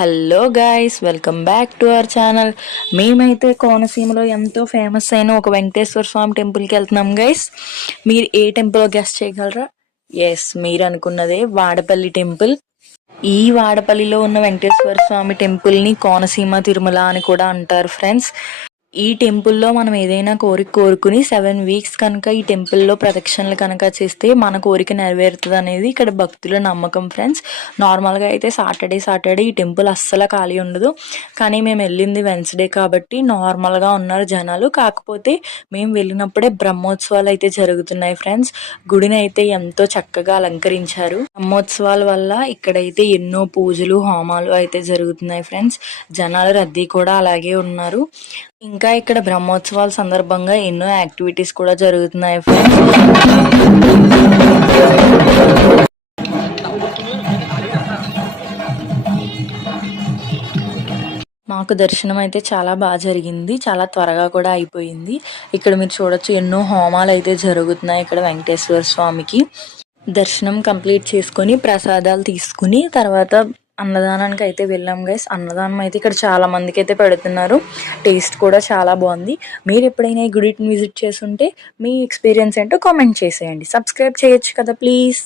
Hello guys, welcome back to our channel. మేమైతే కోనసీమలో ఎంతో ఫేమస్ అయిన ఒక వెంకటేశ్వర స్వామి టెంపుల్కి వెళ్తున్నాం గైస్. మీరు ఏ టెంపుల్ గెస్ట్ చేయగలరా? ఎస్, మీరు అనుకున్నదే వాడపల్లి టెంపుల్. ఈ వాడపల్లిలో ఉన్న వెంకటేశ్వర స్వామి టెంపుల్ని కోనసీమ తిరుమల అని కూడా అంటారు ఫ్రెండ్స్. ఈ టెంపుల్లో మనం ఏదైనా కోరుకుని 7 వీక్స్ కనుక ఈ టెంపుల్లో ప్రదక్షిణలు కనుక చేస్తే మన కోరిక నెరవేరుతుంది అనేది ఇక్కడ భక్తుల నమ్మకం ఫ్రెండ్స్. నార్మల్గా అయితే సాటర్డే ఈ టెంపుల్ అస్సలు ఖాళీ ఉండదు. కానీ మేము వెళ్ళింది వెన్స్డే కాబట్టి నార్మల్గా ఉన్నారు జనాలు. కాకపోతే మేము వెళ్ళినప్పుడే బ్రహ్మోత్సవాలు అయితే జరుగుతున్నాయి ఫ్రెండ్స్. గుడిని అయితే ఎంతో చక్కగా అలంకరించారు. బ్రహ్మోత్సవాల వల్ల ఇక్కడైతే ఎన్నో పూజలు హోమాలు అయితే జరుగుతున్నాయి ఫ్రెండ్స్. జనాల రద్దీ కూడా అలాగే ఉన్నారు. ఇంకా ఇక్కడ బ్రహ్మోత్సవాల సందర్భంగా ఎన్నో యాక్టివిటీస్ కూడా జరుగుతున్నాయి ఫ్రెండ్స్. మాకు దర్శనం అయితే చాలా బాగా జరిగింది, చాలా త్వరగా కూడా అయిపోయింది. ఇక్కడ మీరు చూడొచ్చు ఎన్నో హోమాలు అయితే జరుగుతున్నాయి ఇక్కడ వెంకటేశ్వర స్వామికి. దర్శనం కంప్లీట్ చేసుకొని ప్రసాదాలు తీసుకుని తర్వాత అన్నదానానికి అయితే వెళ్ళాం గైస్. అన్నదానం అయితే ఇక్కడ చాలా మందికి అయితే పెడుతున్నారు. టేస్ట్ కూడా చాలా బాగుంది. మీరు ఎప్పుడైనా ఈ గుడిని విజిట్ చేస్తుంటే మీ ఎక్స్పీరియన్స్ ఏంటో కామెంట్ చేసేయండి. సబ్స్క్రైబ్ చేయొచ్చు కదా ప్లీజ్.